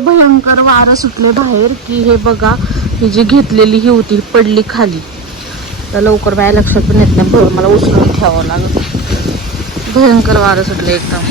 भयंकर वारं सुटले बाहेर की हे बघा ही जी घेतलेली ही होती पडली खाली. तर लवकर बाया लक्षात पण येत नाही. मला उचलून ठेवावं लागत भयंकर वारं सुटले एकदम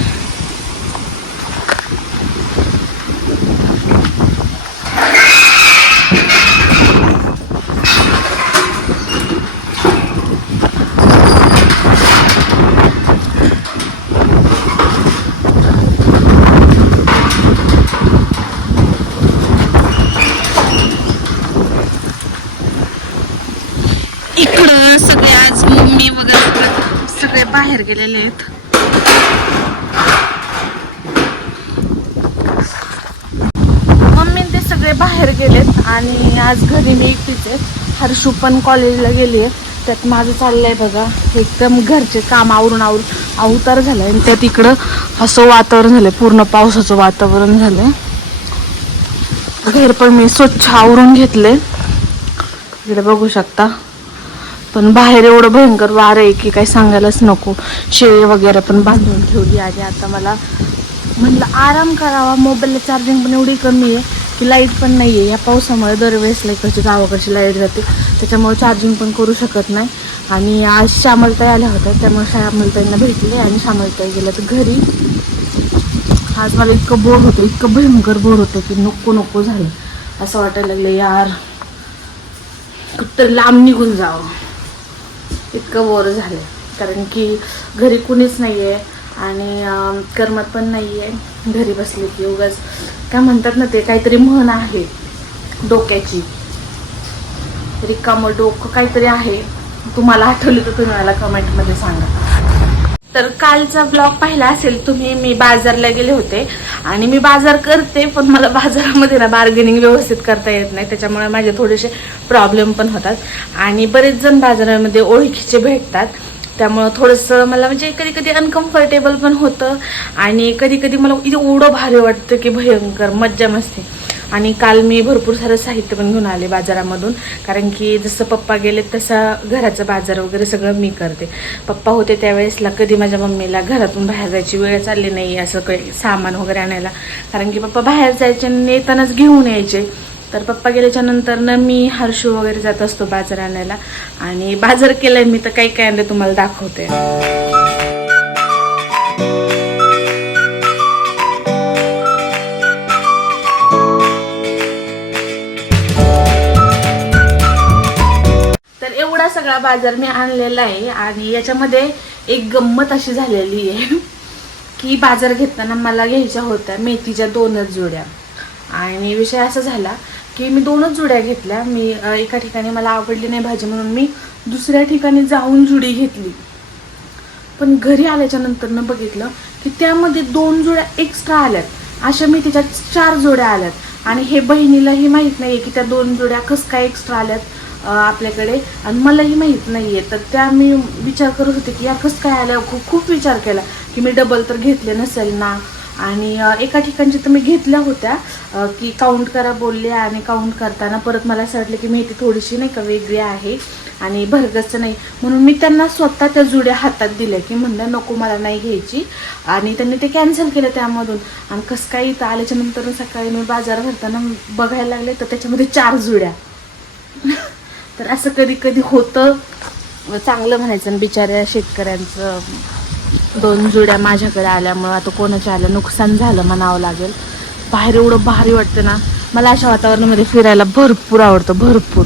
इकडं सगळे आज मम्मी वगैरे सगळे- सगळे बाहेर गेलेले आहेत. मम्मी ते सगळे बाहेर गेलेत आणि आज घरी मी एकटीच आहे. हर्षू पण कॉलेजला गेली आहे त्यात माझं चाललंय बघा. एकदम घरचे काम आवरून आवरून अवतार झालाय. आणि त्यात इकडं असं वातावरण झालंय. पूर्ण पावसाचं वातावरण झालंय. घर पण मी स्वच्छ आवरून घेतले इकडे बघू शकता. पण बाहेर एवढं भयंकर वार आहे की काही सांगायलाच नको. शेळी वगैरे पण बांधून ठेवली आणि आता मला म्हणलं आराम करावा. मोबाईलला चार्जिंग पण एवढी कमी आहे की लाइट पण नाही आहे या पावसामुळे दरवेळेस इकडची गावाकडची लाइट जाते. त्याच्यामुळे चार्जिंग पण करू शकत नाही. आणि आज श्यामलताई आल्या होत्या. त्यामुळे श्यामलताईंना भेटले आणि श्यामलताई गेल्या तर घरी. आज मला इतकं बोर होतं. इतकं भयंकर बोर होतं की नको नको झालं. असं वाटायला लागलं यार तर लांब निघून जावं. इतकं बोर झालं कारण की घरी कुणीच नाही आहे आणि करमत पण नाही आहे घरी बसले की उगाच काय म्हणतात ना ते काहीतरी म्हण आहे डोक्याची. रिकामं डोकं काहीतरी आहे. तुम्हाला आठवली तर तुम्ही मला कमेंटमध्ये सांगा. तर कालचा ब्लॉग पाहिला असेल तुम्ही मी बाजारला गेले होते. आणि मी बाजार करते पण मला बाजारामध्ये ना बार्गेनिंग व्यवस्थित करता येत नाही. त्याच्यामुळे माझे थोडेसे प्रॉब्लेम पण होतात. आणि बरेच जण बाजारामध्ये ओळखीचे भेटतात. त्यामुळं थोडंसं मला म्हणजे कधी कधी अनकम्फर्टेबल पण होतं. आणि कधी कधी मला एवढं भारी वाटतं की भयंकर मज्जा मस्ती. आणि काल मी भरपूर सारं साहित्य पण घेऊन आले बाजारामधून. कारण की जसं पप्पा गेले तसा घराचं बाजार वगैरे सगळं मी करते. पप्पा होते त्यावेळेसला कधी माझ्या मम्मीला घरातून बाहेर जायची वेळ चालली नाही असं काही सामान वगैरे आणायला. कारण की पप्पा बाहेर जायचे आणि येतानाच घेऊन यायचे. तर पप्पा गेल्याच्यानंतर ना मी हर्षू वगैरे जात असतो बाजार आणायला. आणि बाजार केलाय मी तर काही काय आणलं तुम्हाला दाखवते. एवढा सगळा बाजार मी आणलेला आहे आणि याच्यामध्ये एक गंमत अशी झालेली आहे की बाजार घेताना मला घ्यायच्या होत्या मेथीच्या दोनच जोड्या. आणि विषय असा झाला की मी दोनच जुड्या घेतल्या. मी एका ठिकाणी मला आवडली नाही भाजी म्हणून मी दुसऱ्या ठिकाणी जाऊन जुडी घेतली. पण घरी आल्याच्यानंतर बघितलं की त्यामध्ये दोन जुड्या एक्स्ट्रा आल्यात. अशा मी त्याच्यात चार जोड्या आल्यात. आणि हे बहिणीलाही माहीत नाही की त्या दोन जोड्या कसं काय एक्स्ट्रा आल्यात. आपल्याकडे. आणि मलाही माहीत नाही आहे तर त्या मी विचार करत होते की या कसं काय आल्या खूप खूप विचार केला की मी डबल तर घेतले नसेल ना? आणि एका ठिकाणची तर मी घेतल्या होत्या. की काउंट करा बोलले आणि काउंट करताना परत मला असं वाटलं की माहिती थोडीशी नाही का वेगळी आहे आणि भरगसं नाही. म्हणून मी त्यांना स्वतः त्या जुड्या हातात दिल्या की म्हणलं नको मला नाही घ्यायची. आणि त्यांनी ते कॅन्सल केलं त्यामधून. आणि कसं काय इथं आल्याच्यानंतर सकाळी मी बाजार भरताना बघायला लागले तर त्याच्यामध्ये चार जुड्या. तर असं कधी कधी होतं. चांगलं म्हणायचं आणि बिचाऱ्या शेतकऱ्यांचं दोन जुड्या माझ्याकडे आल्यामुळं आता कोणाच्या आल्या नुकसान झालं म्हणावं लागेल. बाहेर एवढं भारी वाटतं ना. मला अशा वातावरणामध्ये फिरायला भरपूर आवडतं भरपूर.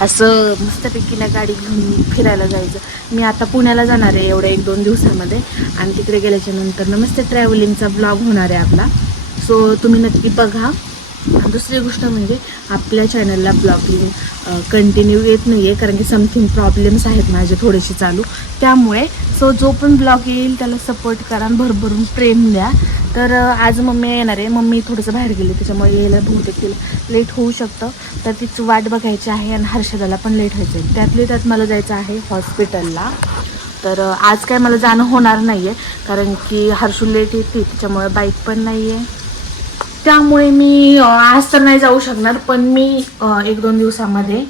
असं मस्तपैकी ना गाडी घेऊन फिरायला जायचं. मी आता पुण्याला जाणार आहे एवढ्या एक दोन दिवसामध्ये. आणि तिकडे गेल्याच्यानंतर मस्त ट्रॅव्हलिंगचा ब्लॉग होणार आहे आपला. सो तुम्ही नक्की बघा. दुसरी गोष्ट म्हणजे आपल्या चॅनलला ब्लॉगिंग कंटिन्यू येत नाही आहे कारण की समथिंग प्रॉब्लेम्स आहेत माझे थोडेसे चालू. त्यामुळे सो जो पण ब्लॉग येईल त्याला सपोर्ट करा भरभरून प्रेम द्या. तर आज मम्मी येणार आहे. मम्मी थोडंसं बाहेर गेली त्याच्यामुळे यायला बहुतेक तिला लेट होऊ शकतं. तर तिची वाट बघायची आहे आणि हर्षदाला पण लेट व्हायचं आहे त्यातले त्यात मला जायचं आहे हॉस्पिटलला तर आज काय मला जाणं होणार नाही आहे कारण की हर्षू लेट येते त्याच्यामुळे बाईक पण नाही आहे त्यामुळे मी आज तर नाही जाऊ शकणार पण मी एक दोन दिवसामध्ये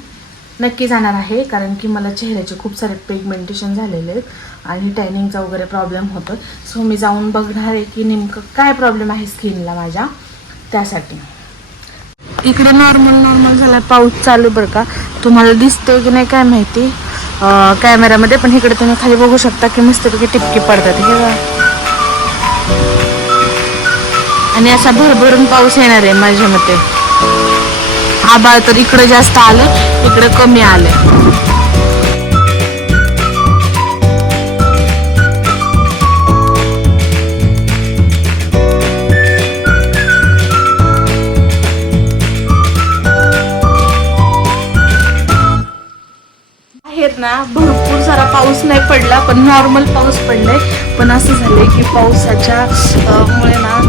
नक्की जाणार आहे. कारण की मला चेहऱ्याचे खूप सारे पिगमेंटेशन झालेले आहेत आणि टॅनिंगचा वगैरे प्रॉब्लेम होतो सो मी जाऊन बघणार आहे की नेमकं काय प्रॉब्लेम आहे स्किनला माझ्या. त्यासाठी. इकडे नॉर्मल नॉर्मल झाला पाऊस चालू बरं का. तुम्हाला दिसतोय की नाही काय माहिती? कॅमेऱ्यामध्ये पण इकडे तुम्ही खाली बघू शकता की मस्तपैकी टिपकी पडतात. हे बघा. आणि असा भरभरून पाऊस येणार आहे माझ्या मते. आबाळ तर इकडे जास्त आलं इकडे कमी आलं. ना भरपूर सारा पाऊस नाही पडला पण नॉर्मल पाऊस पडलाय. पण असं झालंय की पावसाच्या मुळे ना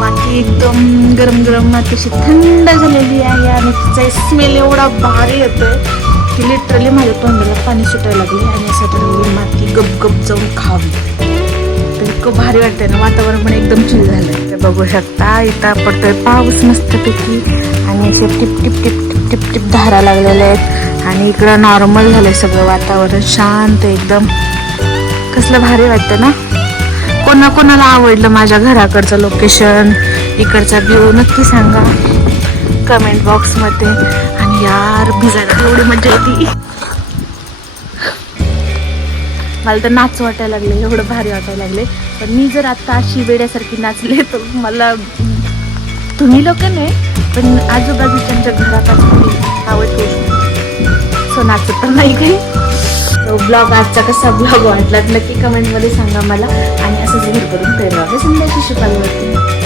माती एकदम गरम गरम माती अशी थंड झालेली आहे आणि तिचा स्मेल एवढा भारी येतोय की लिटरली माझ्या तोंडाला पाणी सुटायला लागले आणि असं वाटायला माती गप गप जाऊन खावी. तर इतकं भारी वाटतंय ना वातावरण पण एकदम चिल झालं ते बघू शकता इथं पडतोय पाऊस मस्तपैकी. आणि असे टिप टिप टिप टिप टिप टिप धारा लागलेल्या आहेत. आणि इकडं नॉर्मल झालंय सगळं वातावरण शांत एकदम. कसलं भारी वाटतं ना? कोणा कोणाला आवडलं माझ्या घराकडचं लोकेशन इकडचा व्ह्यू नक्की सांगा. कमेंट बॉक्समध्ये आणि यार भिजायला एवढी मजा येते मला तर नाच वाटायला लागले एवढं भारी वाटायला लागले. पण मी जर आता अशी वेड्यासारखी नाचले तर मला तुम्ही लोक नाही पण आजूबाजूच्या आमच्या घरात आवडते. सो नाचत तर नाही काही. ब्लॉग आजचा कसा ब्लॉग वाटला नक्की कमेंटमध्ये सांगा मला. आणि असंच घर करून तयार व्हावे शिकायला वाटते